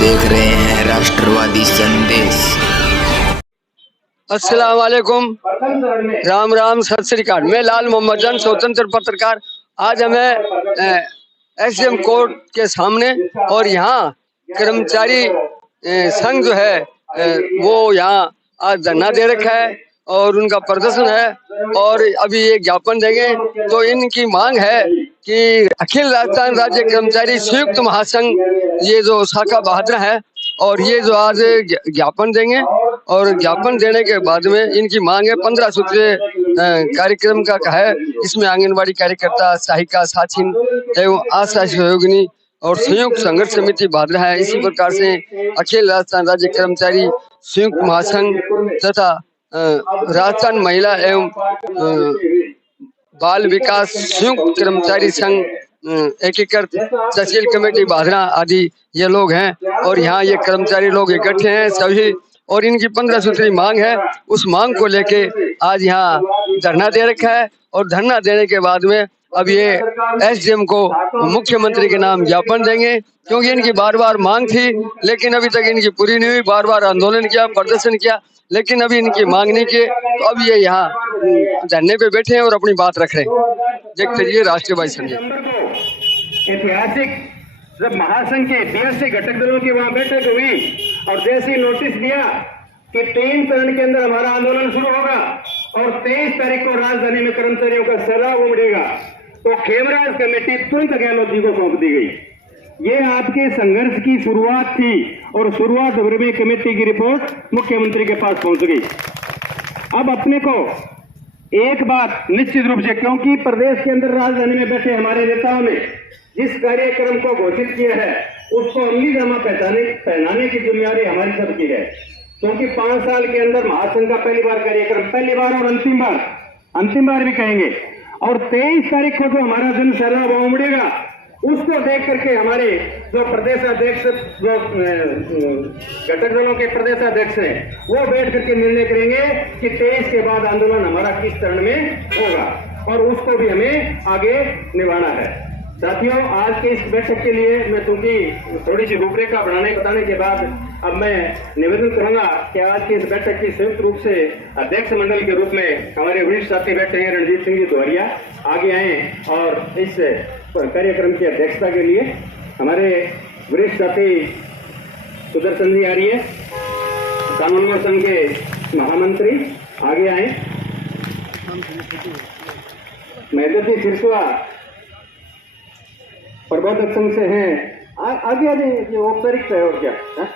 देख रहे हैं राष्ट्रवादी संदेश। अस्सलाम वालेकुम, राम राम, सत श्री अकाल। मैं लाल मोहम्मद जन, स्वतंत्र पत्रकार। आज हमें एसडीएम कोर्ट के सामने और यहाँ कर्मचारी संघ जो है वो यहाँ आज धरना दे रखा है और उनका प्रदर्शन है और अभी एक ज्ञापन देंगे। तो इनकी मांग है कि अखिल राजस्थान राज्य कर्मचारी संयुक्त महासंघ, ये जो शाखा बहादुर है, और ये जो आज ज्ञापन देंगे और ज्ञापन देने के बाद में इनकी मांग है 15 सूत्रीय कार्यक्रम का है। इसमें आंगनबाड़ी कार्यकर्ता, सहायिका, साथिन एवं आशा सहयोगिनी और संयुक्त संघर्ष समिति बहादुर है। इसी प्रकार से अखिल राजस्थान राज्य कर्मचारी संयुक्त महासंघ तथा राजस्थान महिला एवं बाल विकास संयुक्त कर्मचारी संघ एकीकृत तहसील कमेटी बहादुरा आदि ये लोग हैं और यहाँ ये कर्मचारी लोग इकट्ठे हैं सभी, और इनकी 15 सूत्री मांग है। उस मांग को लेके आज यहाँ धरना दे रखा है और धरना देने के बाद में अब ये एसडीएम को मुख्यमंत्री के नाम ज्ञापन देंगे, क्योंकि इनकी बार बार मांग थी लेकिन अभी तक इनकी पूरी नहीं हुई। बार बार आंदोलन किया, प्रदर्शन किया, लेकिन अभी इनकी मांग नहीं की। तो अब ये यहाँ धरने पे बैठे हैं और अपनी बात रख रहे हैं। देखते रहिए राष्ट्रवादी संदेश। ऐतिहासिक जब महासंघ के 82 घटक दलों की वहां बैठक हुई और जैसे ही नोटिस दिया कि 3 चरण के अंदर हमारा आंदोलन शुरू होगा और 23 तारीख को राजधानी में कर्मचारियों का सैलाब उमड़ेगा, तो खेमराज कमेटी तुरंत गहलोत जी को सौंप दी गई। ये आपके संघर्ष की शुरुआत थी और शुरुआत में कमेटी की रिपोर्ट मुख्यमंत्री के पास पहुंच गई। अब अपने को एक बात निश्चित रूप से, क्योंकि प्रदेश के अंदर राजधानी में बैठे हमारे नेताओं ने जिस कार्यक्रम को घोषित किया है उसको अमली जामा पहनाने की जिम्मेदारी हमारी सबकी है, क्योंकि 5 साल के अंदर महासंघ का पहली बार कार्यक्रम, पहली बार और अंतिम बार भी कहेंगे, और 23 तारीख को जो हमारा जन सैलाब उमड़ेगा उसको देख करके हमारे जो प्रदेशाध्यक्ष, जो घटक दलों के प्रदेशाध्यक्ष हैं, वो बैठ करके निर्णय करेंगे कि 23 के बाद आंदोलन हमारा किस चरण में होगा और उसको भी हमें आगे निभाना है। साथियों, आज के इस बैठक के लिए मैं चूंकि थोड़ी सी रूपरेखा बताने के बाद अब मैं निवेदन करूंगा कि आज की इस बैठक की संयुक्त रूप से अध्यक्ष मंडल के रूप में हमारे वरिष्ठ साथी बैठे हैं रणजीत सिंह जी दोहरिया, आगे आए और इस कार्यक्रम की अध्यक्षता के लिए हमारे वरिष्ठ साथी सुदर्शन जी आर्य, कानून संघ के महामंत्री, आगे आए, महदती सिरसुआ प्रबोधक संघ से हैं, आगे ये औपचारिक है और क्या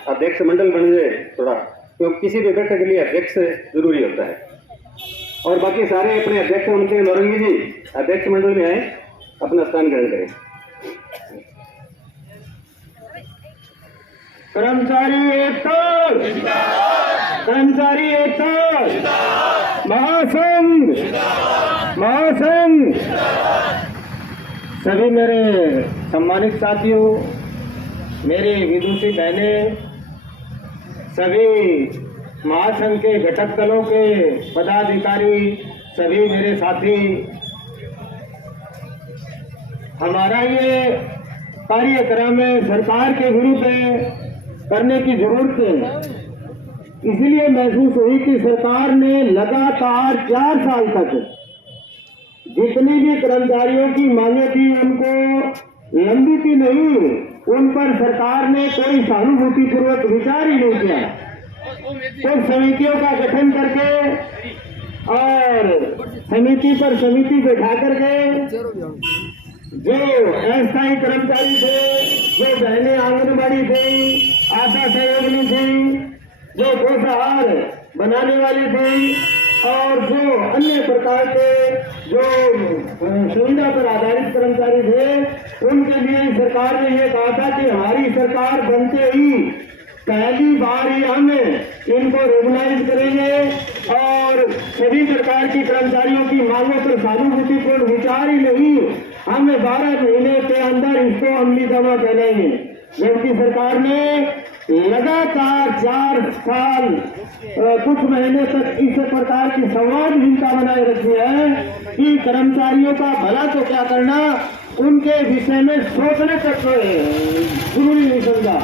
अध्यक्ष मंडल बन जाए थोड़ा, क्योंकि किसी भी बैठक के लिए अध्यक्ष जरूरी होता है। और बाकी सारे अपने अध्यक्ष उनके नौरंगी जी अध्यक्ष मंडल में आए, अपना स्थान ग्रहण करें। कर्मचारी एकता, कर्मचारी एकता, महासंघ, सभी मेरे सम्मानित साथियों, मेरी विदुषी बहनें, सभी महासंघ के घटक दलों के पदाधिकारी, सभी मेरे साथी, हमारा ये कार्यक्रम सरकार के विरुद्ध करने की जरूरत है। इसलिए महसूस हुई कि सरकार ने लगातार 4 साल तक जितनी भी कर्मचारियों की मांगे थी उनको लंबित ही नहीं, उन पर सरकार ने कोई सहानुभूति पूर्वक विचार ही नहीं किया। तो समितियों का गठन करके और समिति पर समिति बैठा करके जो अस्थायी कर्मचारी थे, जो बहनें आंगनबाड़ी थी, आशा सहयोगिनी थी, जो पोषाहार बनाने वाली थी और जो अन्य प्रकार के जो सुविधा पर आधारित कर्मचारी थे, उनके लिए सरकार ने यह कहा था कि हमारी सरकार बनते ही पहली बार ही हम इनको रेगुलाइज करेंगे और सभी प्रकार की कर्मचारियों की मांगों पर सहानुभूतिपूर्ण विचार ही नहीं, हम 12 महीने के अंदर इसको अमली जामा पहनाएंगे। जबकि सरकार ने लगातार 4 साल कुछ महीने तक इस प्रकार की संवादहीनता बनाए रखी है कि कर्मचारियों का भला तो क्या करना, उनके विषय में सोचने तक जरूरी नहीं समझा।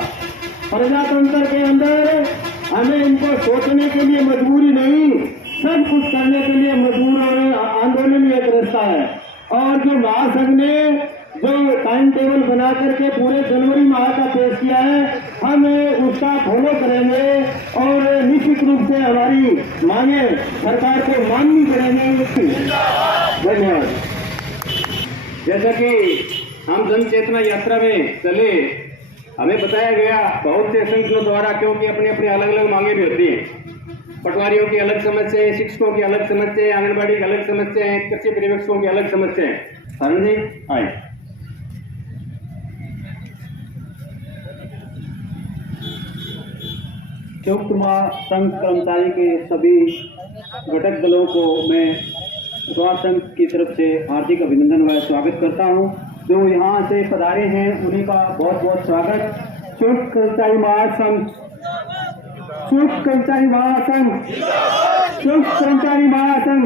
प्रजातंत्र के अंदर हमें इनको सोचने के लिए मजबूरी नहीं, सब कुछ करने के लिए मजबूर और आंदोलन एक रास्ता है। और जो महासंघ ने जो टाइम टेबल बना करके पूरे जनवरी माह का पेश किया है, हम उसका फॉलो करेंगे और निश्चित रूप से हमारी मांगे सरकार को माननी पड़ेगी। धन्यवाद। जैसा कि हम जन चेतना यात्रा में चले, हमें बताया गया बहुत से संगठनों द्वारा, क्योंकि अपनी अपनी अलग अलग मांगे भी होती हैं। पटवारियों की अलग समस्या है, शिक्षकों की अलग समस्या है, आंगनबाड़ी की अलग समस्या है, कृषि पर्यवेक्षकों की अलग समस्या है। सरण जी आए। संयुक्त महासंघ कर्मचारी के सभी घटक दलों को मैं स्वास्थ्य संघ की तरफ से हार्दिक अभिनंदन व स्वागत करता हूं। जो यहाँ से पधारे हैं उन्हीं का बहुत बहुत स्वागत। संयुक्त कर्मचारी महासंघ, संयुक्त कर्मचारी महासंघ, संयुक्त कर्मचारी महासंघ।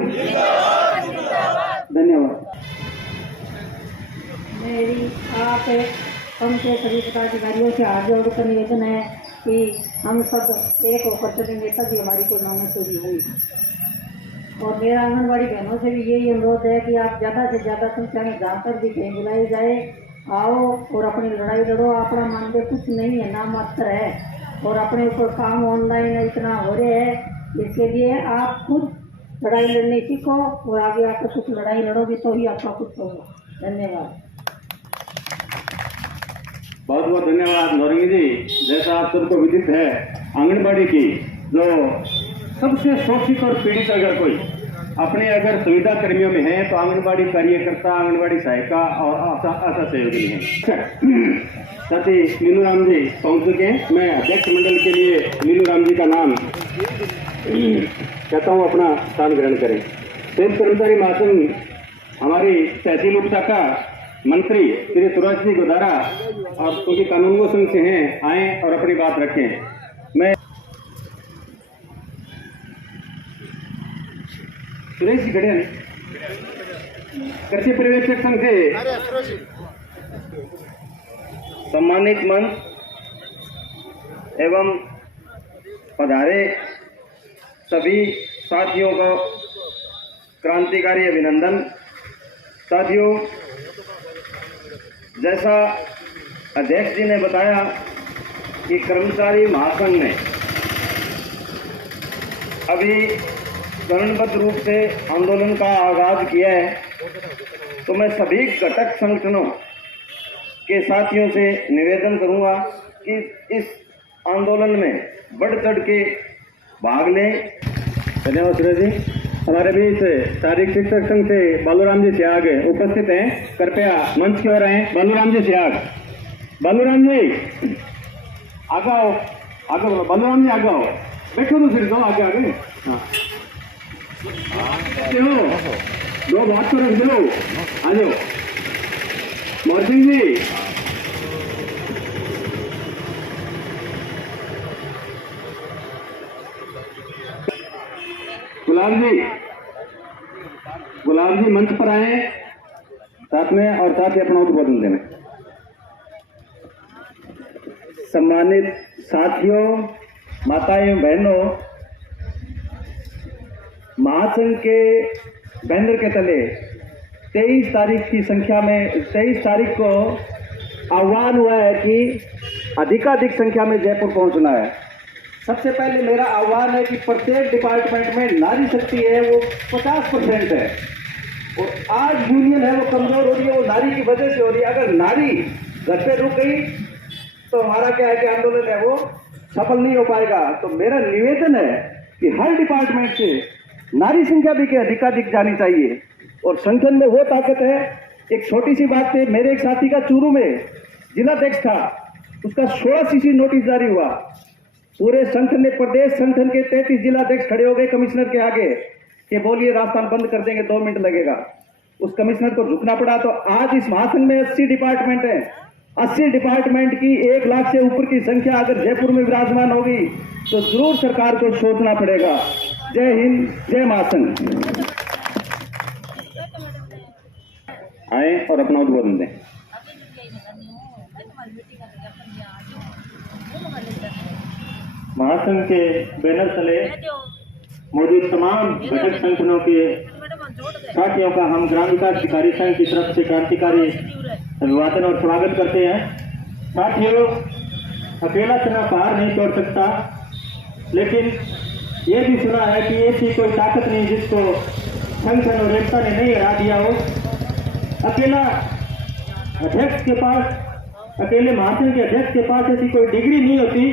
धन्यवाद। मेरी आप हम के सभी पदाधिकारियों से हाथ जोड़कर निवेदन है कि हम सब एक होकर चलेंगे, तभी हमारी कोई मांग पूरी हुई। और मेरा आंगनबाड़ी बहनों से भी यही अनुरोध है कि आप ज़्यादा से ज़्यादा संख्या में जहाँ पर भी कहीं बुलाई जाए, आओ और अपनी लड़ाई लड़ो। अपना मानते कुछ नहीं है, नाम मात्र है। और अपने ऊपर काम ऑनलाइन इतना हो रहे हैं, इसके लिए आप खुद लड़ाई लड़नी सीखो और आगे आकर कुछ लड़ाई लड़ोगे तो ही आपका कुछ होगा। धन्यवाद। बहुत बहुत धन्यवाद नौरंगी जी। जैसा आप सबको विदित है, आंगनबाड़ी की जो सबसे शोषित और पीड़ित अगर कोई अपने अगर सुविधा कर्मियों में है तो आंगनबाड़ी कार्यकर्ता, आंगनबाड़ी सहायिका और आशा सहयोगी हैं। साथ ही मीनू राम जी पहुंच चुके हैं। मैं अध्यक्ष मंडल के लिए मीनू राम जी का नाम कहता हूं, अपना स्थान ग्रहण करें। संयुक्त कर्मचारी महासंघ हमारी तहसील उप शाखा मंत्री श्री सुरेश जी गोदारा और क्योंकि कानूनगो संघ से हैं, आए और अपनी बात रखें। मैं सुरेश जी खड़े हैं, कृषि पर्यवेक्षक संघ से सम्मानित मंच एवं पधारे सभी साथियों को क्रांतिकारी अभिनंदन। साथियों, जैसा अध्यक्ष जी ने बताया कि कर्मचारी महासंघ ने अभी चरणबद्ध रूप से आंदोलन का आगाज किया है, तो मैं सभी घटक संगठनों के साथियों से निवेदन करूंगा कि इस आंदोलन में बढ़ चढ़ के भाग लें। धन्यवाद सुरेश जी। हमारे बीच शारीरिक शिक्षक संघ से बालूराम जी सियाग उपस्थित हैं, कृपया मंच की ओर आए। बालूराम जी सियाग, बालूराम जी आगे आओ, आगे बोलो, बालूराम जी आगे आओ, बैठो तो फिर दो आगे आगे। हाँ दो बात तो रख दो, आ जाओ। मोहसिन जी, गुलाब जी मंच पर आए साथ में, और साथ ही अपना उद्बोधन देना। सम्मानित साथियों, माताएं बहनों, महासंघ के बैनर के तले 23 तारीख की संख्या में 23 तारीख को आह्वान हुआ है कि अधिकाधिक संख्या में जयपुर पहुंचना है। सबसे पहले मेरा आह्वान है कि प्रत्येक डिपार्टमेंट में नारी शक्ति है वो 50% है, और आज यूनियन है वो कमजोर हो रही है, वो नारी की वजह से हो रही है। अगर नारी घर पे रुक गई तो हमारा क्या है कि आंदोलन है वो सफल नहीं हो पाएगा। तो मेरा निवेदन है कि हर डिपार्टमेंट से नारी संख्या भी के अधिकाधिक जानी चाहिए, और संगठन में वो ताकत है। एक छोटी सी बात पे, मेरे एक साथी का चूरू में जिलाध्यक्ष था, उसका 16 सीसी नोटिस जारी हुआ। पूरे संगठन ने, प्रदेश संगठन के 33 जिलाध्यक्ष खड़े हो गए कमिश्नर के आगे कि बोलिए रास्ता बंद कर देंगे, 2 मिनट लगेगा। उस कमिश्नर को झुकना पड़ा। तो आज इस महासंघ में 80 डिपार्टमेंट है, 80 डिपार्टमेंट की 1 लाख से ऊपर की संख्या अगर जयपुर में विराजमान होगी तो जरूर सरकार को सोचना पड़ेगा। जय हिंद, जय महासंघ। आए और अपना उद्बोधन दें। महासंघ के बैनर तले मौजूद तमाम घटक संगठनों के साथियों का हम ग्राम विकास अधिकारी संघ की तरफ से क्रांतिकारी अभिवादन और स्वागत करते हैं। साथियों, अकेला चना पहाड़ नहीं तोड़ सकता, लेकिन ये भी सुना है कि ऐसी कोई ताकत नहीं जिसको संगठन और एकता ने नहीं हरा दिया हो। अकेला अध्यक्ष के पास, अकेले महासंघ के अध्यक्ष के पास ऐसी कोई डिग्री नहीं होती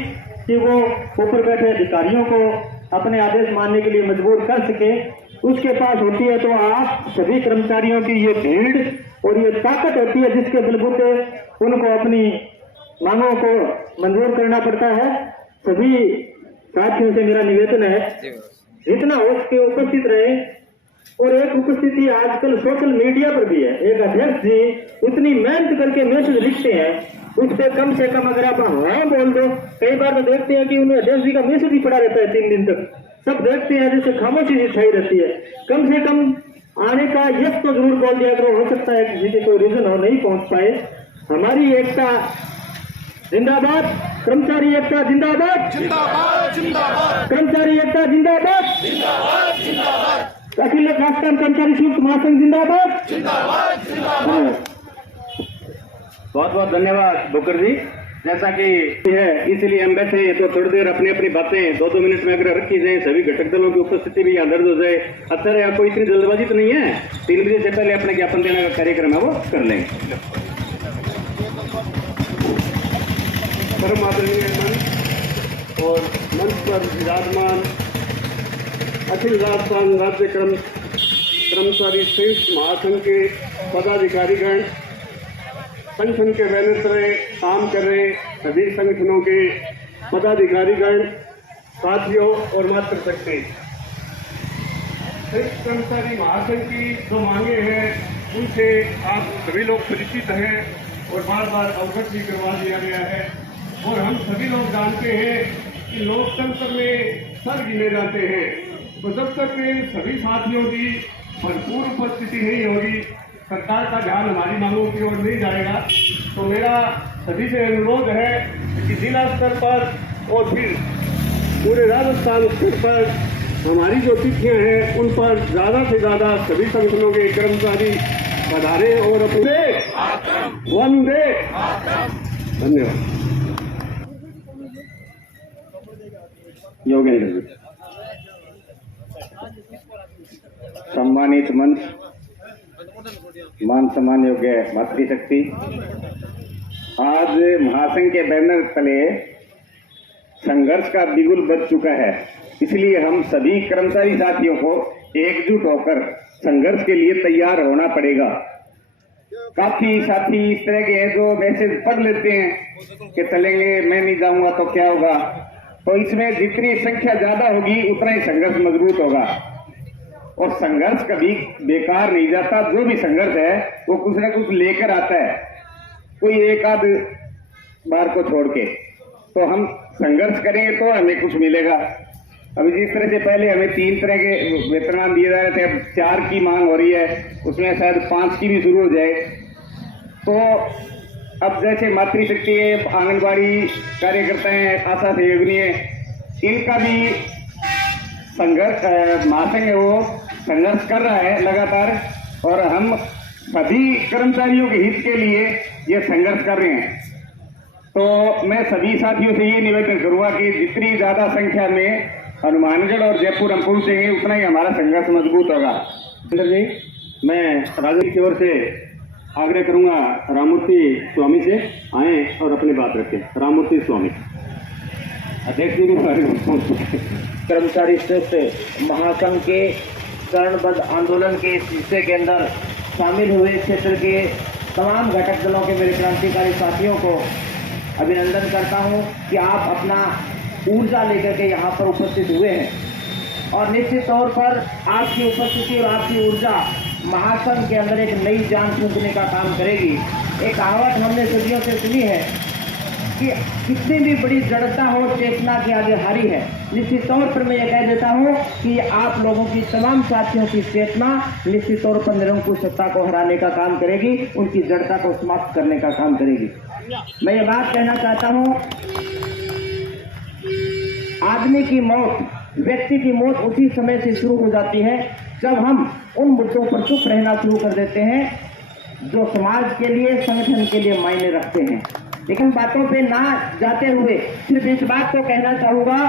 कि वो ऊपर बैठे अधिकारियों को अपने आदेश मानने के लिए मजबूर कर सके। उसके पास होती है तो आप सभी कर्मचारियों की ये भीड़ और ये ताकत होती है जिसके बलबूते उनको अपनी मांगों को मंजूर करना पड़ता है। सभी साथियों से मेरा निवेदन है जितना हो सके उपस्थित रहे। और एक उपस्थिति आजकल सोशल मीडिया पर भी है। एक अध्यक्ष जी इतनी मेहनत करके मैसेज लिखते हैं, उससे कम से कम अगर आप हाँ बोल दो। कई बार तो देखते हैं कि उन्हें अध्यक्ष जी का मैसेज ही पड़ा रहता है 3 दिन तक, सब देखते हैं जैसे खामोशी सी छाई रहती है। कम से कम आने का यस तो जरूर बोल दिया करो। हो सकता है किसी के कोई रीजन हो नहीं पहुंच पाए। हमारी एकता जिंदाबाद, कर्मचारी एकता जिंदाबाद, कर्मचारी एकता जिंदाबाद, अखिल राष्ट्रीय कर्मचारी संयुक्त महासंघ जिंदाबाद। बहुत बहुत धन्यवाद बुकर जी। जैसा कि है इसलिए हम बैठे हैं तो थोड़ी देर अपनी अपनी बातें 2-2 मिनट में अगर रखी जाए, सभी घटक दलों की उपस्थिति भी यहाँ दर्ज हो जाए। अच्छा है, कोई इतनी जल्दबाजी तो नहीं है। 3 बजे से पहले अपने ज्ञापन देने का कार्यक्रम है वो कर लेंगे। परम आदरणीय मंच और मंच पर विराजमान अखिल राजस्थान राज्य कर्मचारी संयुक्त महासंघ के पदाधिकारीगण, संगठन के बैनर तले काम कर रहे सभी संगठनों के पदाधिकारीगण, साथियों और मातृशक्ति, संयुक्त कर्मचारी महासंघ की जो मांगे हैं उनसे आप सभी लोग परिचित हैं और बार बार अवगत भी करवा दिया गया है। और हम सभी लोग जानते हैं कि लोकतंत्र में सर गिने जाते हैं, तो जब तक सभी साथियों की भरपूर उपस्थिति नहीं होगी, सरकार का ध्यान हमारी मांगों की ओर नहीं जाएगा। तो मेरा सभी से अनुरोध है कि जिला स्तर पर और फिर पूरे राजस्थान स्तर पर हमारी जो तिथियां हैं उन पर ज्यादा से ज्यादा सभी संगठनों के कर्मचारी पधारे और अपने वंदे। धन्यवाद। योगेंद्र जी। सम्मानित मंच, मान सम्मान योग्य मातृशक्ति, आज महासंघ के बैनर तले संघर्ष का बिगुल बज चुका है। इसलिए हम सभी कर्मचारी साथियों को एकजुट होकर संघर्ष के लिए तैयार होना पड़ेगा। काफी साथी इस तरह के हैं जो मैसेज पढ़ लेते हैं कि चलेंगे, मैं नहीं जाऊंगा तो क्या होगा। तो इसमें जितनी संख्या ज्यादा होगी उतना ही संघर्ष मजबूत होगा। और संघर्ष कभी बेकार नहीं जाता। जो भी संघर्ष है वो कुछ न कुछ लेकर आता है, कोई एक आध बार को छोड़ के। तो हम संघर्ष करेंगे तो हमें कुछ मिलेगा। अभी जिस तरह से पहले हमें 3 तरह के वेतन दिए जा रहे थे, अब 4 की मांग हो रही है, उसमें शायद 5 की भी शुरू हो जाए। तो अब जैसे मातृशक्ति है, आंगनबाड़ी कार्यकर्ता है, आशा सहयोगिनी है, इनका भी संघर्ष महासंघ है वो संघर्ष कर रहा है लगातार। और हम सभी कर्मचारियों के हित के लिए ये संघर्ष कर रहे हैं। तो मैं सभी साथियों से ये निवेदन करूंगा कि जितनी ज्यादा संख्या में हनुमानगढ़ और जयपुर हम पहुंचेंगे उतना ही हमारा संघर्ष मजबूत होगा। जी, मैं राजनीति की ओर से आग्रह करूंगा राममूर्ति स्वामी से आए और अपनी बात रखें। राममूर्ति स्वामी। अध्यक्ष जी भी कर्मचारी श्रेष्ठ महासंघ के चरणबद्ध आंदोलन के इस हिस्से के अंदर शामिल हुए क्षेत्र के तमाम घटक दलों के मेरे क्रांतिकारी साथियों को अभिनंदन करता हूं कि आप अपना ऊर्जा लेकर के यहाँ पर उपस्थित हुए हैं। और निश्चित तौर पर आपकी उपस्थिति और आपकी ऊर्जा महासंघ के अंदर एक नई जान फूंकने का काम करेगी। एक कहावत हमने सदियों से सुनी है कि कितनी भी बड़ी जड़ता हो चेतना के आगे हारी है। निश्चित तौर पर मैं ये कह देता हूँ कि आप लोगों की तमाम साथियों की चेतना निश्चित तौर पर निरंकुश सत्ता को हराने का काम करेगी, उनकी जड़ता को समाप्त करने का काम करेगी। मैं ये बात कहना चाहता हूँ, आदमी की मौत, व्यक्ति की मौत उसी समय से शुरू हो जाती है जब हम उन मुद्दों पर चुप रहना शुरू कर देते हैं जो समाज के लिए, संगठन के लिए मायने रखते हैं। लेकिन बातों पे ना जाते हुए सिर्फ इस बात को कहना चाहूँगा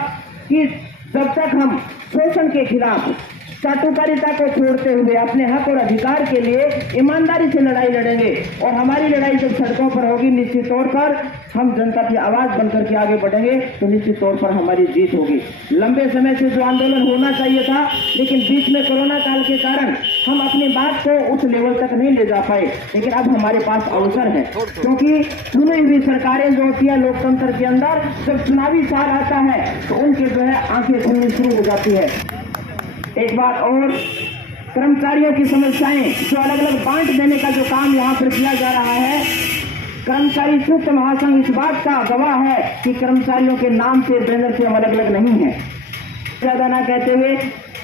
कि जब तक हम शोषण के खिलाफ, चाटुकारिता को छोड़ते हुए अपने हक और अधिकार के लिए ईमानदारी से लड़ाई लड़ेंगे और हमारी लड़ाई जब सड़कों पर होगी, निश्चित तौर पर हम जनता की आवाज बनकर के आगे बढ़ेंगे तो निश्चित तौर पर हमारी जीत होगी। लंबे समय से जो आंदोलन होना चाहिए था, लेकिन बीच में कोरोना काल के कारण हम अपनी बात को उस लेवल तक नहीं ले जा पाए, लेकिन अब हमारे पास अवसर है, क्योंकि चुनी हुई सरकारें जो होती है लोकतंत्र के अंदर, जब चुनावी साल आता है तो उनके जो है आंखें खुलनी शुरू हो जाती है। एक बात और, कर्मचारियों की समस्याएं जो अलग अलग बांट देने का जो काम यहाँ पर किया जा रहा है, कर्मचारी संयुक्त महासंघ इस बात का गवाह है कि कर्मचारियों के नाम से, बैनर से हम अलग अलग नहीं है। ज्यादा ना कहते हुए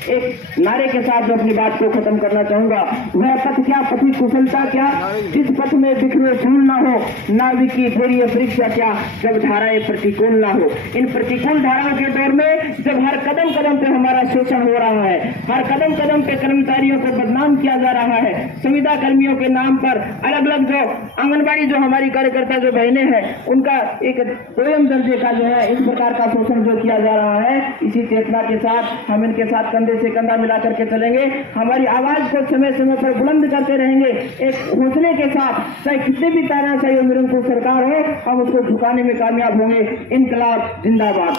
एक नारे के साथ जो अपनी बात को खत्म करना चाहूंगा, वह पथ क्या, पथी कुशलता क्या, जिस पथ में बिखरे फूल ना हो, नाविक की फेरी परीक्षा क्या, जब धाराएं प्रतिकूल ना हो। इन प्रतिकूल धाराओं के दौर में जब हर कदम कदम पे हमारा शोषण हो रहा है, हर कदम कदम पे कर्मचारियों को बदनाम किया जा रहा है, संविदा कर्मियों के नाम पर अलग अलग जो आंगनबाड़ी जो हमारी कार्यकर्ता जो बहनें हैं, उनका एक दोयम दर्जे का जो है इस प्रकार का शोषण जो किया जा रहा है, इसी चेतना के साथ हम इनके साथ कंधे से कंधा मिला करके चलेंगे। हमारी आवाज को समय समय पर बुलंद करते रहेंगे, एक हौसले के साथ, चाहे कितने भी तानाशाही और निरंकुश सरकार हो, हम उसको झुकाने में कामयाब होंगे। इनकलाब जिंदाबाद,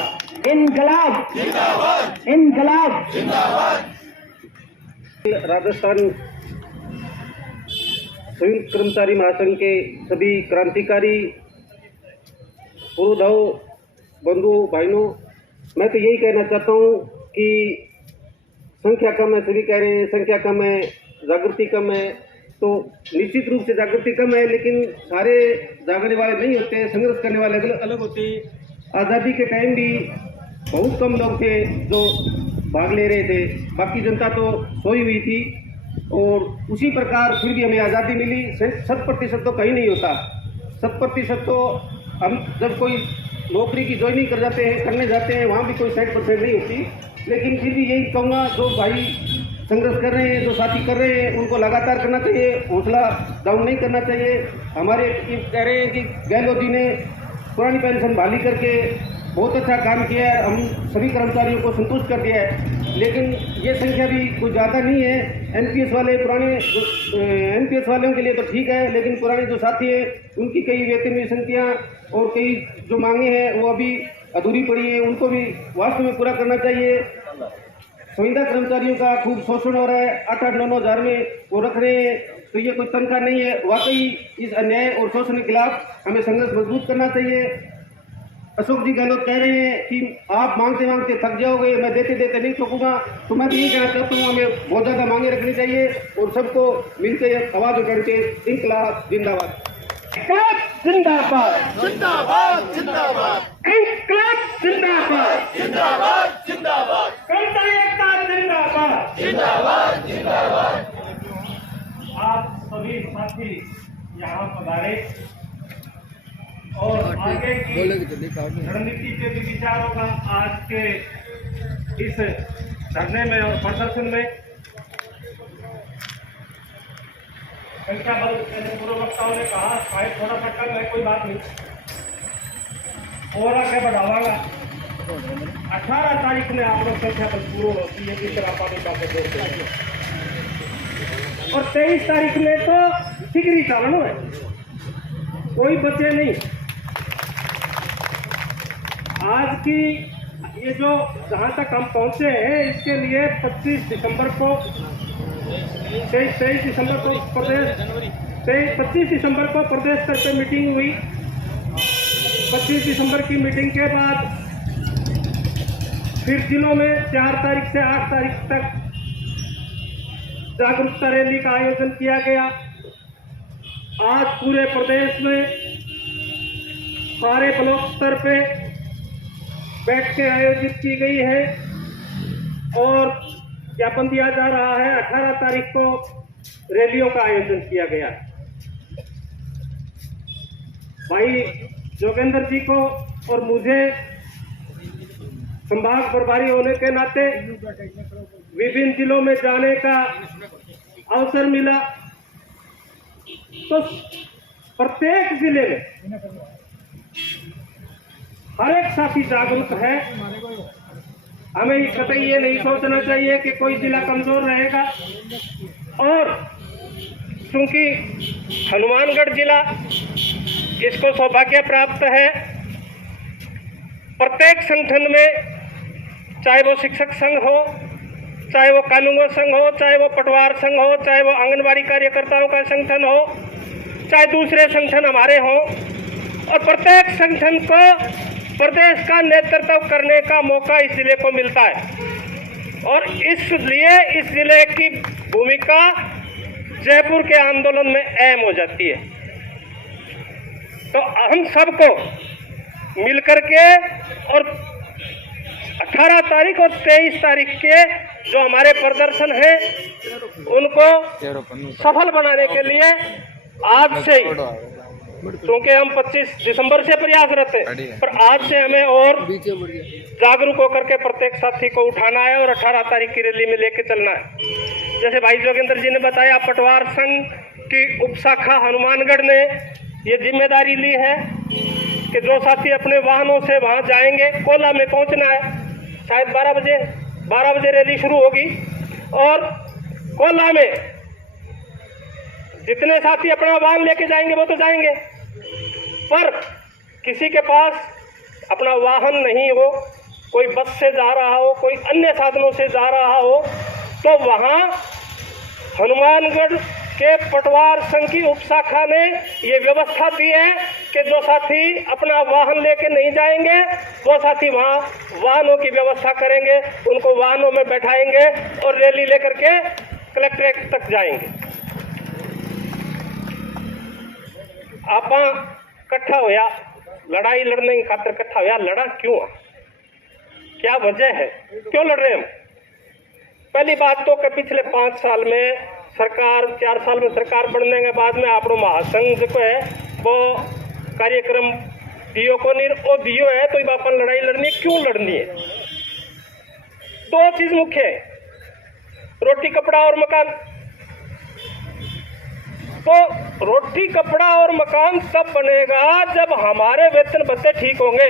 इनकलाब जिंदाबाद, इनकलाब जिंदाबाद। राजस्थान संयुक्त कर्मचारी महासंघ के सभी क्रांतिकारी पुरोधाओं, बंधुओं, भाइयों, मैं तो यही कहना चाहता हूँ कि संख्या कम है, सभी कह रहे हैं संख्या कम है, जागृति कम है, तो निश्चित रूप से जागृति कम है, लेकिन सारे जागने वाले नहीं होते हैं, संघर्ष करने वाले अलग होते हैं। आज़ादी के टाइम भी बहुत कम लोग थे जो भाग ले रहे थे, बाकी जनता तो सोई हुई थी, और उसी प्रकार फिर भी हमें आज़ादी मिली। 100% तो कहीं नहीं होता, 100% तो हम जब कोई नौकरी की ज्वाइनिंग करने जाते हैं वहाँ भी कोई 60% नहीं होती, लेकिन फिर भी यही कहूँगा, जो भाई संघर्ष कर रहे हैं, जो साथी कर रहे हैं, उनको लगातार करना चाहिए, हौसला डाउन नहीं करना चाहिए। हमारे कह रहे हैं कि गहलोत जी ने पुरानी पेंशन बहाली करके बहुत अच्छा काम किया है, हम सभी कर्मचारियों को संतुष्ट कर दिया है, लेकिन ये संख्या भी कुछ ज़्यादा नहीं है। एनपीएस वाले, पुराने एनपीएस वालों के लिए तो ठीक है, लेकिन पुराने जो साथी हैं उनकी कई वेतन में संख्या और कई जो मांगे हैं वो अभी अधूरी पड़ी है, उनको भी वास्तव में पूरा करना चाहिए। संविदा कर्मचारियों का खूब शोषण हो रहा है, 8-8, 9-9 हज़ार में वो रख रहे हैं, तो ये कोई तनख्वाह नहीं है। वाकई इस अन्याय और शोषण के खिलाफ हमें संघर्ष मजबूत करना चाहिए। अशोक जी गहलोत कह रहे हैं कि आप मांगते मांगते थक जाओगे, मैं देते देते नहीं थकूंगा, तो मैं भी यही कहना चाहता हूँ, हमें बहुत ज़्यादा मांगे रखनी चाहिए और सबको मिलकर आवाज़ उठानी चाहिए। इनकलाब जिंदाबाद, जिंदाबाद, जिंदाबाद, जिंदाबाद, इनकलाब जिंदाबाद, जिंदाबाद, जिंदाबाद, कर्मचारी एकता जिंदाबाद, जिंदाबाद, जिंदाबाद। आप सभी साथी यहाँ पधारे और आगे की रणनीति के भी विचारों का आज के इस धरने में और प्रदर्शन में संख्या बल पूर्व वक्ताओं ने कहा, शायद थोड़ा सा कम है, कोई बात नहीं, और आगे बढ़ावागा। 18 तारीख में आप लोग संख्या बल पूर्व होती है, इस तरह पानी का जोड़ते, और 23 तारीख में तो सिगरी चालन है, कोई बचे नहीं। आज की ये जो जहाँ तक हम पहुँचे हैं, इसके लिए 25 दिसंबर को 23 दिसंबर को प्रदेश 25 दिसंबर को प्रदेश स्तर पर मीटिंग हुई। 25 दिसंबर की मीटिंग के बाद फिर जिलों में 4 तारीख से 8 तारीख तक जागरूकता रैली का आयोजन किया गया। आज पूरे प्रदेश में सारे ब्लॉक स्तर पे बैठकें आयोजित की गई है और ज्ञापन दिया जा रहा है। 18 तारीख को रैलियों का आयोजन किया गया। भाई जोगेंद्र जी को और मुझे संभाग प्रभारी होने के नाते विभिन्न जिलों में जाने का अवसर मिला। तो प्रत्येक जिले में हर एक साथी जागरूक है। हमें कतई ये नहीं सोचना चाहिए कि कोई जिला कमजोर रहेगा। और क्योंकि हनुमानगढ़ जिला इसको सौभाग्य प्राप्त है, प्रत्येक संगठन में, चाहे वो शिक्षक संघ हो, चाहे वो कानूनी संघ हो, चाहे वो पटवार संघ हो, चाहे वो आंगनबाड़ी कार्यकर्ताओं का संगठन हो, चाहे दूसरे संगठन हमारे हों, और प्रत्येक संगठन को प्रदेश का नेतृत्व करने का मौका इस जिले को मिलता है। और इसलिए इस जिले की भूमिका जयपुर के आंदोलन में अहम हो जाती है। तो हम सबको मिलकर के और 18 तारीख और 23 तारीख के जो हमारे प्रदर्शन हैं उनको सफल बनाने के लिए आज से ही, क्योंकि हम 25 दिसंबर से प्रयासरत हैं, पर आज से हमें और जागरूक होकर के प्रत्येक साथी को उठाना है और 18 तारीख की रैली में लेके चलना है। जैसे भाई जोगेंद्र जी ने बताया, पटवार संघ की उपशाखा हनुमानगढ़ ने ये जिम्मेदारी ली है कि जो साथी अपने वाहनों से वहां जाएंगे, कोला में पहुंचना है, शायद 12 बजे रैली शुरू होगी, और कोला में जितने साथी अपना वाहन लेके जाएंगे वो तो जाएंगे, पर किसी के पास अपना वाहन नहीं हो, कोई बस से जा रहा हो, कोई अन्य साधनों से जा रहा हो, तो वहां हनुमानगढ़ के पटवार संघ की उपशाखा ने ये व्यवस्था दी है कि जो साथी अपना वाहन लेके नहीं जाएंगे वो साथी वहाँ वाहनों की व्यवस्था करेंगे, उनको वाहनों में बैठाएंगे और रैली लेकर के कलेक्ट्रेट तक जाएंगे। आप इकट्ठा होया, लड़ाई लड़ने की खातिर इकट्ठा होया, लड़ा क्यों, क्या वजह है, क्यों लड़ रहे हम? पहली बात तो कि पिछले 5 साल में सरकार, 4 साल में सरकार बनने के बाद में आपको महासंघ जो है वो कार्यक्रम दियो को नहीं, वो दियो है तो अपन लड़ाई लड़नी, क्यों लड़नी है? 2 चीज मुख्य है, रोटी कपड़ा और मकान। तो रोटी कपड़ा और मकान तब बनेगा जब हमारे वेतन भत्ते ठीक होंगे।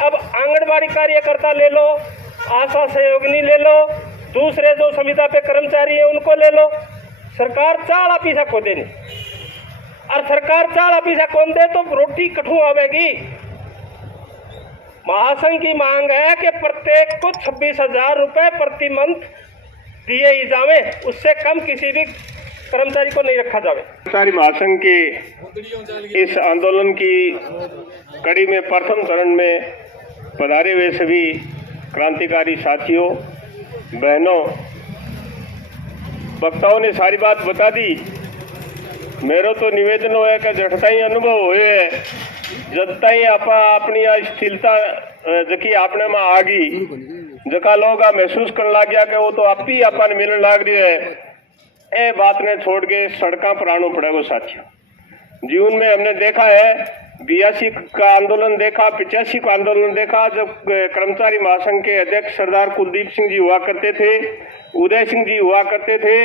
अब आंगनबाड़ी कार्यकर्ता ले लो, आशा सहयोगिनी ले लो, दूसरे जो संविदा पे कर्मचारी है उनको ले लो, सरकार 4 पैसा को देनी, और सरकार 4 पैसा कौन दे तो रोटी कठू आवेगी। महासंघ की मांग है कि प्रत्येक को 26,000 रुपए प्रति मंथ दिए ही जावे, उससे कम किसी भी कर्मचारी को नहीं रखा जावे। कर्मचारी महासंघ के इस आंदोलन की कड़ी में प्रथम चरण में पधारे हुए सभी क्रांतिकारी साथियों, बहनों, वक्ताओं ने सारी बात बता दी। मेरो तो निवेदन है कि जठता ही अनुभव हुए, जब ही आपा अपनी स्थिरता जकी आपने में आ गई, जका लोग महसूस करने लग गया कि वो तो आप ही अपन मिलने लग रही है, ए बात ने छोड़ के सड़कों पर आना पड़ेगा। साथियों, जीवन में हमने देखा है, 82 का आंदोलन देखा, 85 का आंदोलन देखा, जब कर्मचारी महासंघ के अध्यक्ष सरदार कुलदीप सिंह जी हुआ करते थे, उदय सिंह जी हुआ करते थे,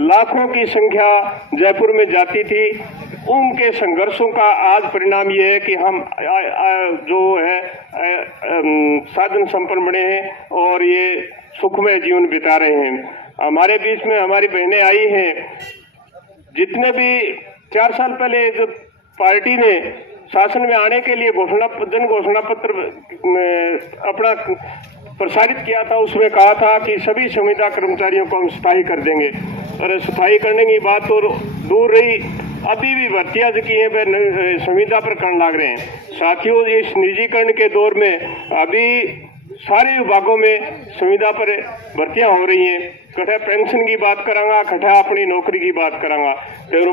लाखों की संख्या जयपुर में जाती थी। उनके संघर्षों का आज परिणाम ये है कि हम जो है साधन संपन्न बने हैं और ये सुखमय जीवन बिता रहे हैं। हमारे बीच में हमारी बहनें आई हैं, जितने भी 4 साल पहले जब पार्टी ने शासन में आने के लिए जन घोषणा पत्र अपना प्रसारित किया था, उसमें कहा था कि सभी संविदा कर्मचारियों को हम स्थायी कर देंगे। और स्थायी करने की बात तो दूर रही, अभी भी भर्तियां जो की है वह संविदा पर करने लग रहे हैं। साथियों, इस निजीकरण के दौर में अभी सारे विभागों में संविदा पर भर्तियां हो रही हैं। कठा पेंशन की बात करांगा, कठा अपनी नौकरी की बात करांगा। तो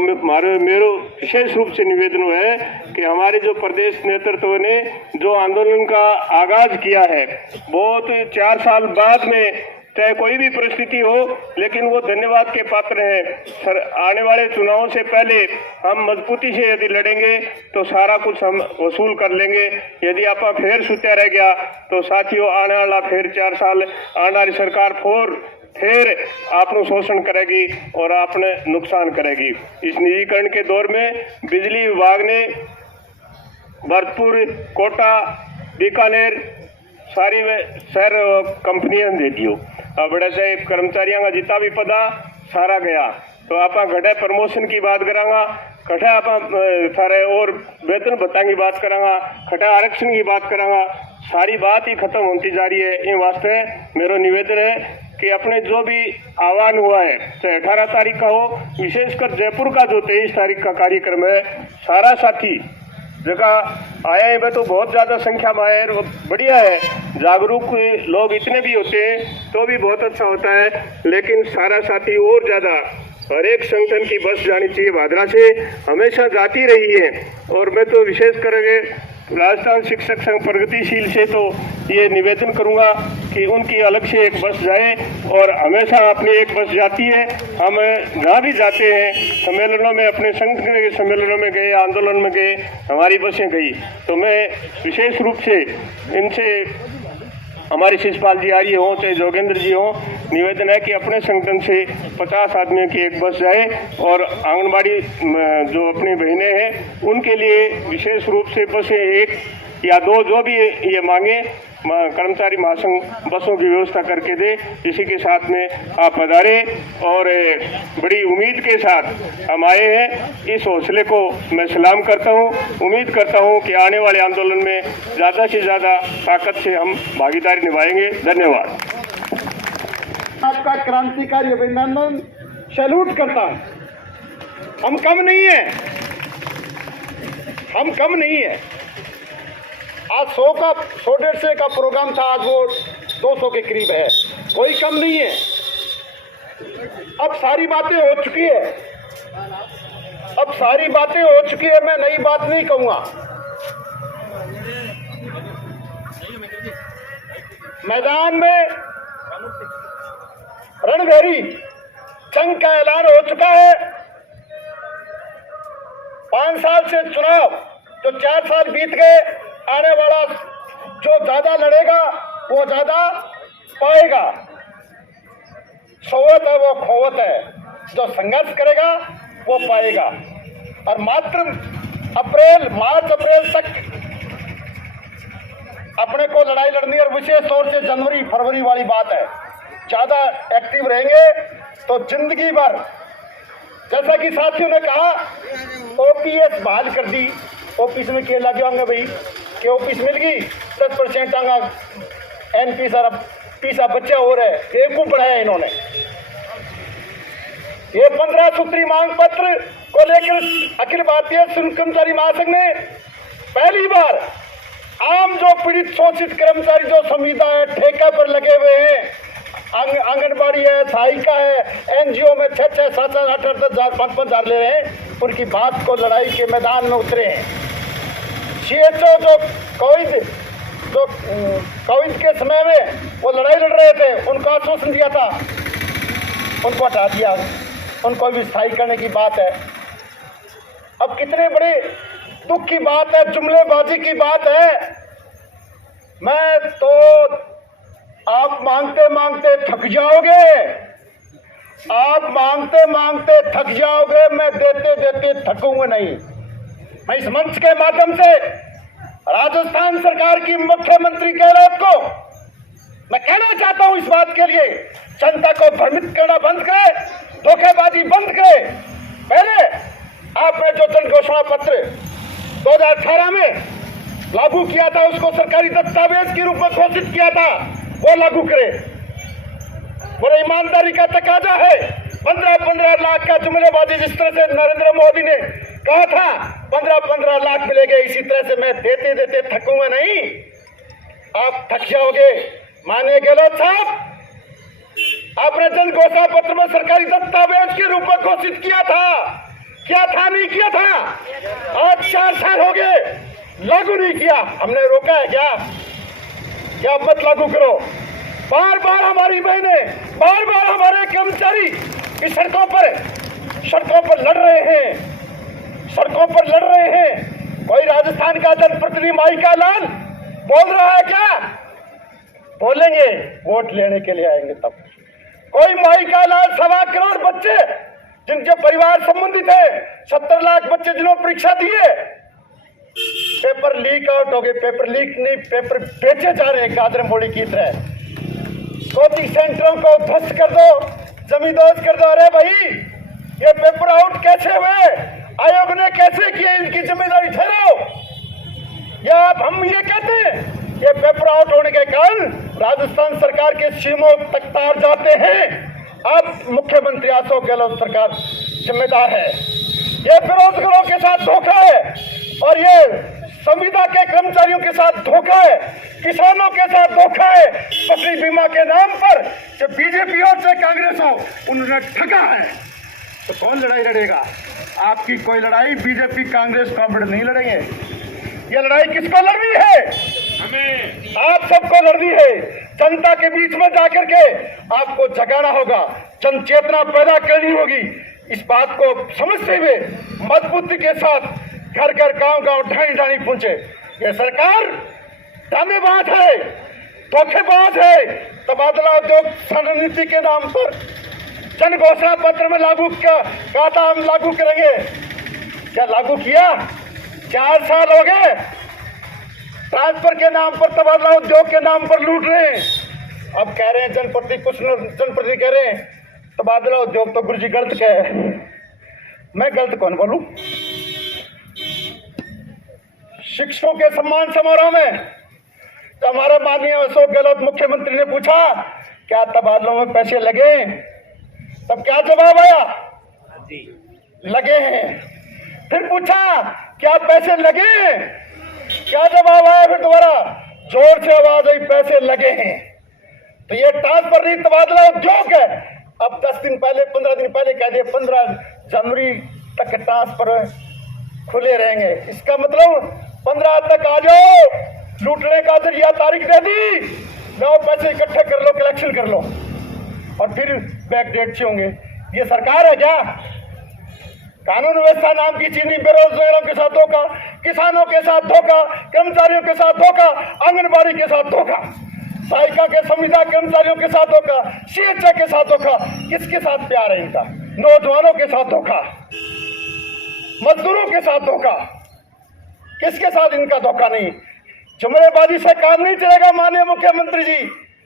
मेरो विशेष रूप से निवेदन है कि हमारे जो प्रदेश नेतृत्व ने जो आंदोलन का आगाज किया है, बहुत 4 साल बाद में चाहे कोई भी परिस्थिति हो, लेकिन वो धन्यवाद के पात्र हैं। सर, आने वाले चुनावों से पहले हम मजबूती से यदि लड़ेंगे तो सारा कुछ हम वसूल कर लेंगे। यदि आप फिर सुत्या रह गया तो साथियों आने वाला फिर 4 साल आने वाली सरकार फिर आपको शोषण करेगी और आपने नुकसान करेगी। इस निजीकरण के दौर में बिजली विभाग ने भरतपुर, कोटा, बीकानेर सारी शहर कंपनियां दे दियो। अब बड़े से कर्मचारियों का जितना भी पदा सारा गया। तो आप घटे प्रमोशन की बात करांगा, घटे आप सारे और वेतन भत्ता की बात करांगा, घटा आरक्षण की बात करांगा, सारी बात ही खत्म होती जा रही है। इन वास्ते मेरा निवेदन है कि अपने जो भी आह्वान हुआ है, चाहे 18 तारीख का हो, विशेषकर जयपुर का जो 23 तारीख का कार्यक्रम है, सारा साथी जगह आए हैं तो बहुत ज़्यादा संख्या में आए हैं, बढ़िया है। जागरूक लोग इतने भी होते हैं तो भी बहुत अच्छा होता है, लेकिन सारा साथी और ज़्यादा हर एक संगठन की बस जानी चाहिए। भादरा से हमेशा जाती रही है और मैं तो विशेष करके राजस्थान शिक्षक संघ प्रगतिशील से तो ये निवेदन करूंगा कि उनकी अलग से एक बस जाए, और हमेशा अपनी एक बस जाती है। हम जहाँ भी जाते हैं सम्मेलनों में, अपने संगठन के सम्मेलनों में गए, आंदोलन में गए, हमारी बसें गई। तो मैं विशेष रूप से इनसे, हमारी शिषपाल जी आर्य हों चाहे जोगेंद्र जी हों, निवेदन है कि अपने संगठन से 50 आदमियों की एक बस जाए और आंगनबाड़ी जो अपनी बहनें हैं उनके लिए विशेष रूप से बसें 1 या 2 जो भी ये मांगे, कर्मचारी महासंघ बसों की व्यवस्था करके दे। इसी के साथ में आप पधारे और बड़ी उम्मीद के साथ हम आए हैं। इस हौसले को मैं सलाम करता हूं। उम्मीद करता हूं कि आने वाले आंदोलन में ज़्यादा से ज़्यादा ताकत से हम भागीदारी निभाएंगे। धन्यवाद। आपका क्रांतिकारी अभिनंदन, सैल्यूट करता हूं। हम कम नहीं है, हम कम नहीं है। आज 100-150 का प्रोग्राम था, आज वो 200 के करीब है, कोई कम नहीं है। अब सारी बातें हो चुकी है, अब सारी बातें हो चुकी है, मैं नई बात नहीं कहूंगा। मैदान में रणभेरी जंग का ऐलान हो चुका है। 5 साल से चुनाव, तो 4 साल बीत गए। आने वाला जो ज्यादा लड़ेगा वो ज्यादा पाएगा। सोवत है वो खोवत है, जो संघर्ष करेगा वो पाएगा। और मात्र मार्च अप्रैल तक अपने को लड़ाई लड़नी, और विशेष तौर से जनवरी फरवरी वाली बात है, ज्यादा एक्टिव रहेंगे तो जिंदगी भर, जैसा कि साथियों ने कहा, ओपीएस बहाल कर दी। ओपीएस में क्या लगे होंगे भाई कि ओपीएस मिल गई, 10% आंगा एनपी सारा पीसा बच्चे हो रहे, एक को बढ़ाया इन्होंने। ये 15 सूत्री मांग पत्र को लेकर अखिल भारतीय कर्मचारी महासंघ ने पहली बार आम जो पीड़ित शोषित कर्मचारी जो संविदा है, ठेका पर लगे हुए हैं, आंगनबाड़ी है, सहायिका है, एनजीओ में 6-6, 7-7, 8-8, 10,000, 5-5,000 ले रहे हैं, उनकी बात को लड़ाई के मैदान में उतरे हैं। सीएचओ जो कोविड के समय में वो लड़ाई लड़ रहे थे, उनको आश्वासन दिया था, उनको हटा दिया, उनको भी स्थायी करने की बात है। अब कितने बड़े दुख की बात है, जुमलेबाजी की बात है। मैं तो, आप मांगते मांगते थक जाओगे, आप मांगते मांगते थक जाओगे, मैं देते देते थकूंगा नहीं। मैं इस मंच के माध्यम से राजस्थान सरकार की मुख्यमंत्री गहलोत को मैं कहना चाहता हूं, इस बात के लिए जनता को भ्रमित करना बंद करे, धोखेबाजी बंद करे। पहले आपने जो जन घोषणा पत्र 2018 में लागू किया था, उसको सरकारी दस्तावेज के रूप में घोषित किया था, वो लागू करे। बड़े ईमानदारी का तकाजा है। 15-15 लाख का जुमलेबाजी, जिस तरह से नरेंद्र मोदी ने कहा था 15-15 लाख मिलेंगे, इसी तरह से मैं देते देते थकूंगा नहीं। आप थक जाओगे। माननीय गहलोत साहब, आपने जन घोषणा पत्र में सरकारी दस्तावेज के रूप में घोषित किया था नहीं किया था? आज 4 साल हो गए, लागू नहीं किया। हमने रोका है क्या? मत लागू करो। बार बार हमारी बहनें, बार बार हमारे कर्मचारी इस सड़कों पर लड़ रहे हैं, सड़कों पर लड़ रहे हैं। कोई राजस्थान का जनप्रतिनिधि माइका लाल बोल रहा है क्या? बोलेंगे वोट लेने के लिए आएंगे तब। कोई माइका लाल 1.25 करोड़ बच्चे जिनके परिवार संबंधित है, 70 लाख बच्चे जिन्होंने परीक्षा दिए, पेपर लीक आउट हो गए। पेपर लीक नहीं, पेपर बेचे जा रहे हैं गाजर मोड़ी की तरह। कोचिंग सेंटरों को ध्वस्त कर दो, जमींदोज कर दो। अरे भाई, ये पेपर आउट कैसे हुए? आयोग ने कैसे किए? इनकी जिम्मेदारी ठहराओ। या हम ये कहते हैं ये पेपर आउट होने के कारण राजस्थान सरकार के सीमों तक तार जाते हैं। अब मुख्यमंत्री अशोक गहलोत सरकार जिम्मेदार है। ये बेरोजगारों के साथ धोखा है और ये संविदा के कर्मचारियों के साथ धोखा है, किसानों के साथ धोखा है। फसल बीमा के नाम पर जो बीजेपी और चाहे कांग्रेस हो, उन्होंने ठगा है। तो कौन लड़ाई लड़ेगा? आपकी कोई लड़ाई बीजेपी कांग्रेस कांग्रेस नहीं लड़ेंगे। ये लड़ाई किसको लड़नी है? हमें, आप सबको लड़नी है। जनता के बीच में जाकर के आपको जगाना होगा, जन चेतना पैदा करनी होगी। इस बात को समझते हुए मजबूती के साथ घर घर गांव गांव ढाई ढाई पहुंचे। ये सरकार दामेबाज है, धोखेबाज है। तबादला उद्योग रणनीति के नाम पर जन घोषणा पत्र में लागू कहा था हम लागू करेंगे, क्या लागू किया? 4 साल हो गए। ट्रांसफर के नाम पर, तबादला उद्योग के नाम पर लूट रहे हैं। अब कह रहे हैं जनप्रतिनिधि, कुछ जनप्रतिनिधि कह रहे हैं तबादला उद्योग तो गुरुजी गलत कहे। मैं गलत कौन बोलूं? शिक्षकों के सम्मान समारोह में तो हमारे माननीय अशोक गहलोत मुख्यमंत्री ने पूछा क्या तबादलों में पैसे लगे? तब क्या जवाब आया? लगे हैं। फिर पूछा क्या पैसे लगे? क्या जवाब आया? फिर दोबारा जोर से आवाज आई, पैसे लगे हैं। तो ये ट्रांसफर नहीं, तबादला उद्योग है। अब 10 दिन पहले, 15 दिन पहले कह दिए 15 जनवरी तक ट्रांसफर खुले रहेंगे। इसका मतलब 15 तक आ जाओ। लूटने का जरिया तारीख दे दी, लो पैसे इकट्ठे कर लो, कलेक्शन कर लो और फिर बैक डेट से होंगे। ये सरकार है क्या? कानून व्यवस्था नाम की चीनी बेरोजगारों के साथ धोखा, किसानों के साथ धोखा, कर्मचारियों के साथ धोखा, आंगनबाड़ी के साथ धोखा, सहायिका के संविदा कर्मचारियों के साथ धोखा, सीएचए के साथ धोखा। किसके साथ प्यार है इनका? नौजवानों के साथ धोखा, मजदूरों के साथ धोखा। किसके साथ इनका धोखा नहीं? जुमलेबाजी से काम नहीं चलेगा। माननीय मुख्यमंत्री जी,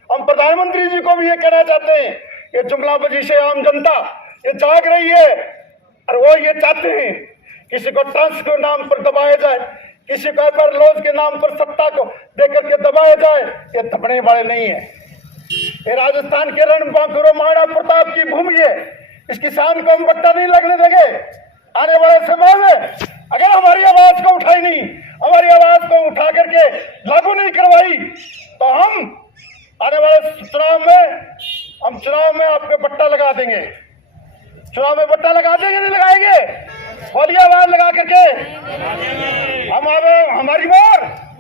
हम प्रधानमंत्री जी को भी ये कहना चाहते हैं, ये जुमलाबाजी से आम जनता ये जाग रही है और वो ये चाहते हैं किसी को टैक्स के नाम पर दबाया जाए, किसी को पर लॉज के नाम पर सत्ता को देकर के दबाया जाए। ये दबने वाले नहीं है। ये राजस्थान के रणबांकुर महाराणा प्रताप की भूमि है। इस किसान को हम बट्टा नहीं लगने देंगे। आने वाले समय में अगर हमारी आवाज को उठाई नहीं, हमारी आवाज को उठा करके लागू नहीं करवाई, तो हम आने वाले चुनाव में आपके बट्टा लगा देंगे। चुनाव में बट्टा लगा देंगे, नहीं लगाएंगे? बोलिए आवाज लगा करके। हमारी वोट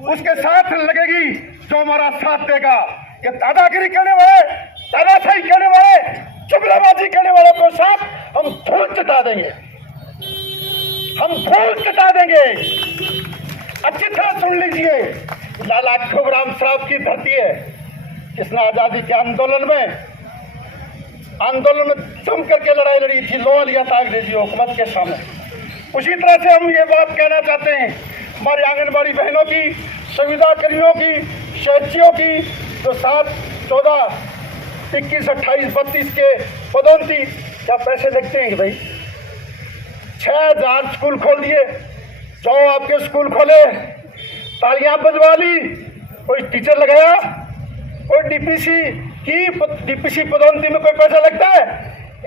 उसके साथ लगेगी जो हमारा साथ देगा। ये दादागिरी करने वाले, दादाशाही करने वाले, जुमलाबाजी करने वालों को साथ हम धूल चटा देंगे, हम धूल चटा देंगे। अच्छी तरह सुन लीजिए, लाला खूबराम साहब की धरती है। किसने आजादी के आंदोलन में जम करके लड़ाई लड़ी थी? लोहा लिया था अंग्रेजी हुकूमत के सामने। उसी तरह से हम ये बात कहना चाहते हैं हमारी आंगनबाड़ी बहनों की, संविदा कर्मियों की, शहरियों की जो 7, 14, 21, 28, 32 के पदोन्नति क्या पैसे लगते हैं भाई? 6000 स्कूल खोल दिए। जो आपके स्कूल खोले, तालियां बजवा ली, कोई टीचर लगाया, कोई डीपीसी पदोन्नति में कोई पैसा लगता है?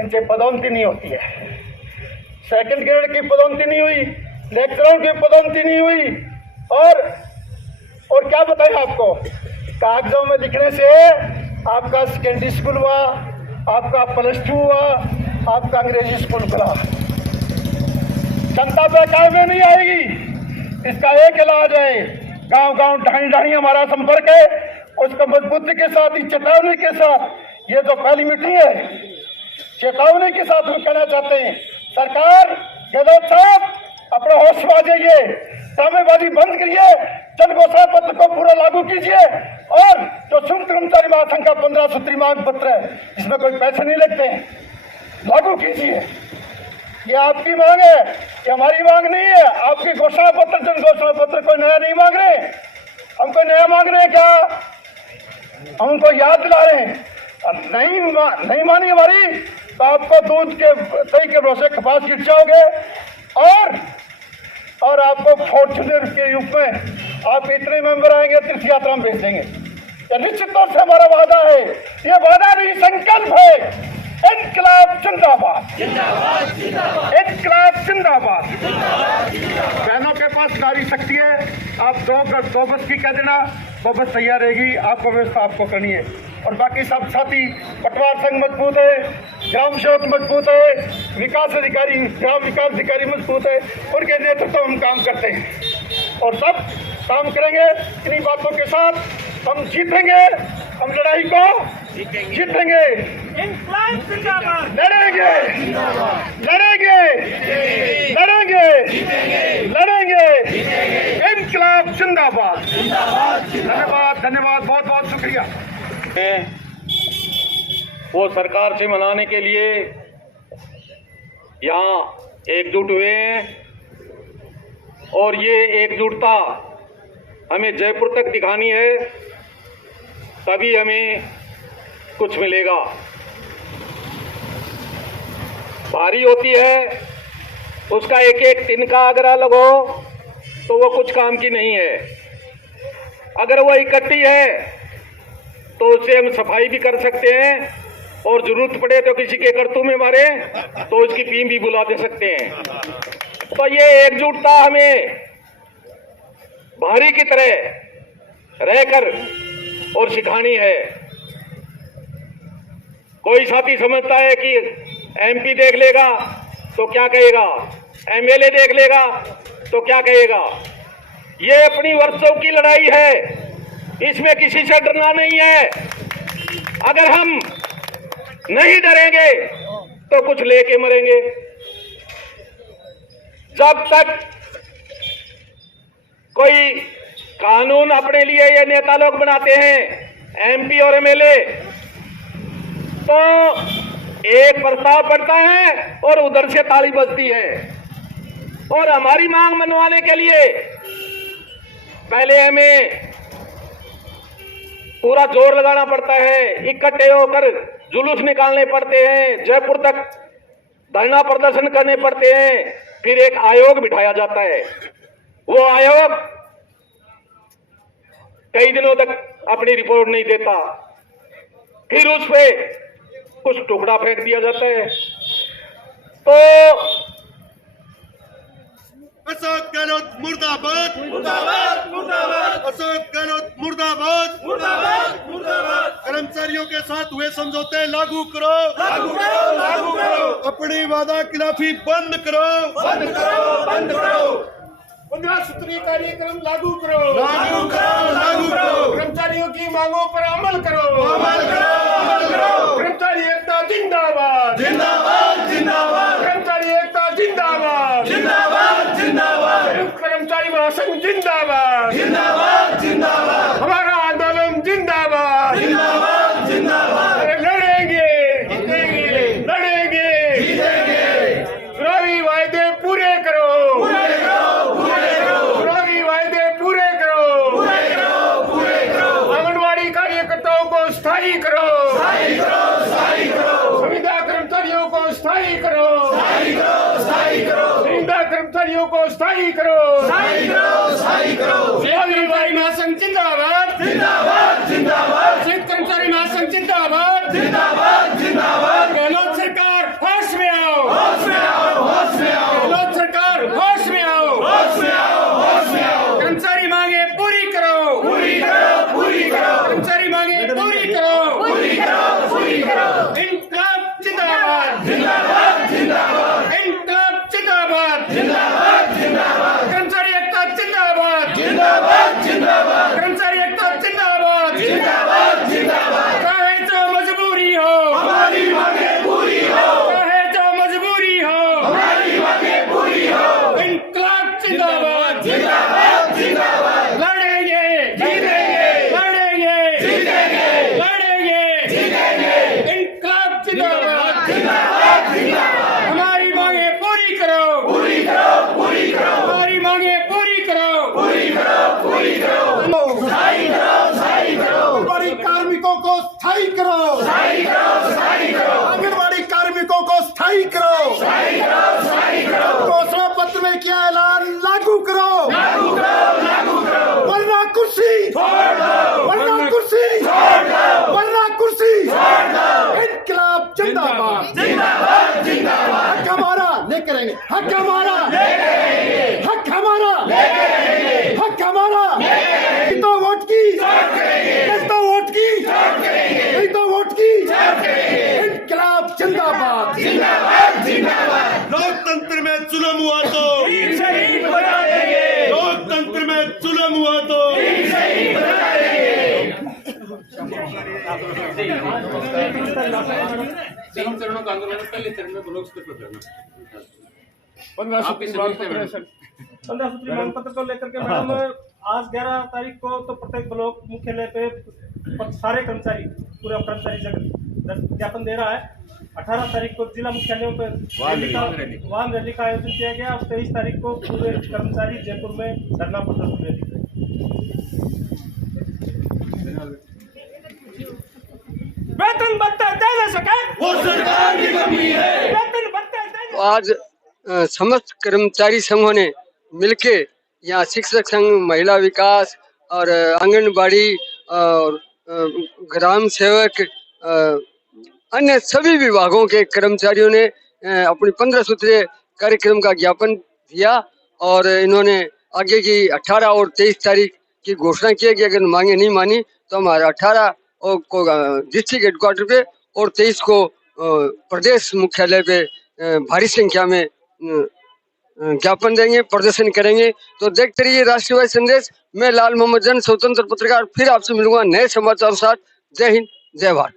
इनसे पदोन्नति नहीं होती है। सेकंड ग्रेड की पदोन्नति नहीं हुई, लेक्चरों की पदोन्नति नहीं हुई। और क्या बताएं आपको? कागजों में लिखने से आपका सेकेंडरी स्कूल हुआ, आपका +2 हुआ, आपका अंग्रेजी स्कूल खुला। जनता पे काम में नहीं आएगी। इसका एक इलाज है, गांव गांव ढाई ढाई हमारा संपर्क है उसको मजबूती के साथ, चेतावनी के साथ, ये जो पहली मीटिंग है, चेतावनी के साथ हम कहना चाहते हैं, सरकार गहलोत साहब अपने होश में आ जाइए, सामेबाजी बंद करिए, जन घोषणा पत्र को पूरा लागू कीजिए और जो संयुक्त कर्मचारी महासंघ का 15 सूत्री मांग पत्र है, इसमें कोई पैसे नहीं लगते हैं, लागू कीजिए। ये आपकी मांग है, ये हमारी मांग नहीं है। आपकी घोषणा पत्र, जन घोषणा पत्र कोई नया नहीं मांग रहे, हम कोई नया मांग रहे हैं क्या? हम उनको याद दिला रहे हैं। नहीं मानी हमारी तो आपको दूध के दही के भरोसे कपास गिर जाओगे और आपको फॉर्चुनर के रूप में आप इतने मेंबर आएंगे, तीर्थ यात्रा में भेज देंगे। ये निश्चित तौर से हमारा वादा है, ये वादा नहीं संकल्प है। इनकलाब जिंदाबाद, इनकलाब जिंदाबाद। बहनों के पास नारी शक्ति है, आप दो बस की कह देना, वो बस तैयार रहेगी, आपको व्यवस्था आपको करनी है। और बाकी सब साथी, पटवार संघ मजबूत है, ग्राम सेवक मजबूत है, विकास अधिकारी, ग्राम विकास अधिकारी मजबूत है, उनके नेतृत्व हम काम करते हैं और सब काम करेंगे। इन्हीं बातों के साथ हम जीतेंगे, हम लड़ाई को जीतेंगे, लड़ेंगे, लड़ेंगे, लड़ेंगे, लड़ेंगे। इनकलाब जिंदाबाद। धन्यवाद, धन्यवाद, बहुत बहुत शुक्रिया। वो सरकार से मनाने के लिए यहाँ एकजुट हुए हैं और ये एकजुटता हमें जयपुर तक दिखानी है, तभी हमें कुछ मिलेगा। भारी होती है, उसका एक एक तिनका अगर अलग हो तो वो कुछ काम की नहीं है। अगर वो इकट्ठी है तो उससे हम सफाई भी कर सकते हैं और जरूरत पड़े तो किसी के करतू में मारे तो उसकी टीम भी बुला दे सकते हैं। तो ये एकजुटता हमें भारी की तरह रहकर और सिखानी है। कोई साथी समझता है कि एमपी देख लेगा तो क्या कहेगा, एमएलए देख लेगा तो क्या कहेगा। ये अपनी वर्षों की लड़ाई है, इसमें किसी से डरना नहीं है। अगर हम नहीं डरेंगे तो कुछ लेके मरेंगे। जब तक कोई कानून अपने लिए ये नेता लोग बनाते हैं, एमपी और एमएलए, तो एक प्रस्ताव पड़ता है और उधर से ताली बजती है। और हमारी मांग मनवाने के लिए पहले हमें पूरा जोर लगाना पड़ता है, इकट्ठे होकर जुलूस निकालने पड़ते हैं, जयपुर तक धरना प्रदर्शन करने पड़ते हैं, फिर एक आयोग बिठाया जाता है। वो आयोग कई दिनों तक अपनी रिपोर्ट नहीं देता, फिर उस पे कुछ टुकड़ा फेंक दिया जाता है। तो अशोक गहलोत मुर्दाबाद, मुर्दाबाद, मुर्दाबाद। अशोक गहलोत मुर्दाबाद, मुर्दाबाद, मुर्दाबाद। कर्मचारियों के साथ हुए समझौते लागू करो, लागू करो, लागू करो। अपनी वादा खिलाफी बंद करो, बंद करो, बंद करो। 15 सूत्री कार्यक्रम लागू करो, लागू करो, लागू करो। कर्मचारियों की मांगों पर अमल करो, अमल करो, अमल करो। कर्मचारी एकता जिंदाबाद, जिंदाबाद, जिंदाबाद। कर्मचारी एकता जिंदाबाद, जिंदाबाद, जिंदाबाद। कर्मचारी महासंघ जिंदाबाद, जिंदाबाद, जिंदाबाद। हमारा आंदोलन जिंदाबाद, जिंदाबाद, जिंदाबाद। लड़ेंगे, जीतेंगे, लड़ेंगे, जीतेंगे। चुनावी वायदे पूरे करो, पूरे करो, पूरे करो। चुनावी वायदे पूरे करो, पूरे करो, पूरे करो। आंगनबाड़ी कार्यकर्ताओं को स्थायी करो, स्थायी करो, स्थायी करो। संविदा कर्मचारियों को स्थायी करो, स्थायी करो, स्थायी करो। संविदा कर्मचारियों को स्थायी करो, स्थायी करो, स्थायी करो। कर्मचारी महासंघ जिंदाबाद, जिंदाबाद, जिंदाबाद। संयुक्त कर्मचारी महासंघ जिंदाबाद, जिंदाबाद, जिंदाबाद। गहलोत सरकार होश में आओ, होश में आओ, होश में आओ। गहलोत सरकार होश में आओ, होश में आओ, होश में आओ। कर्मचारी मांगे पूरी करो, पूरी करो, पूरी करो। कर्मचारी मांगे पूरी करो, पूरी करो, पूरी करो। इनकलाब जिंदाबाद, जिंदाबाद, जिंदाबाद। इनकलाब जिंदाबाद, जिंदाबाद, जिंदाबाद। कर्मचारी एकता जिंदाबाद, जिंदाबाद, जिंदाबाद। कर्मचारी एकता जिंदाबाद, जिंदाबाद। लड़ेंगे जीतेंगे, लड़ेंगे जीतेंगे, लड़ेंगे जीतेंगे, इंकलाब जिंदाबाद, हमारी मांगे पूरी करो, हमारी मांगे पूरी करो, आंगनबाड़ी कार्मिकों को स्थायी करो, आंगनबाड़ी कार्मिकों को स्थायी करो, घोषणा पत्र में क्या ऐलान लागू करो, वरना कुर्सी, वरना कुर्सी, वरना कुर्सी, इंकलाब जिंदाबाद, हक हमारा लेकर आएंगे, हक हमारा, हक हमारा, हक हमारा, नहीं तो वोट की, नहीं तो वोट की, नहीं तो वोट की, इंकलाब जिंदाबाद, लोकतंत्र में जुल्म हुआ तो लोकतंत्र में जुल्म हुआ तो पंद्रह सूत्री मांग पत्र को लेकर के मैडम आज 11 तारीख को तो प्रत्येक ब्लॉक मुख्यालय पे सारे कर्मचारी पूरा कर्मचारी ज्ञापन दे रहा है। 18 तारीख को जिला मुख्यालयों पर वाहन रैली का आयोजन किया गया और 23 तारीख को पूरे कर्मचारी जयपुर में धरना प्रदर्शन रैली। वेतन भत्ता दे न सके वो सरकार की कमी है, वेतन भत्ता आज समस्त कर्मचारी संघों ने मिलके यहाँ शिक्षक संघ, महिला विकास और आंगनबाड़ी और ग्राम सेवक अन्य सभी विभागों के कर्मचारियों ने अपनी 15 सूत्रीय कार्यक्रम का ज्ञापन दिया और इन्होंने आगे की 18 और 23 तारीख की घोषणा की कि अगर मांगे नहीं मानी तो हमारा 18 को डिस्ट्रिक्ट हेडक्वार्टर पे और 23 को प्रदेश मुख्यालय पे भारी संख्या में ज्ञापन देंगे, प्रदर्शन करेंगे। तो देखते रहिए राष्ट्रवादी संदेश। मैं लाल मोहम्मद जन, स्वतंत्र पत्रकार, फिर आपसे मिलूंगा नए समाचार साथ। जय हिंद, जय भारत।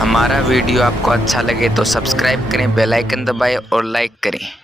हमारा वीडियो आपको अच्छा लगे तो सब्सक्राइब करें, बेल आइकन दबाएं और लाइक करें।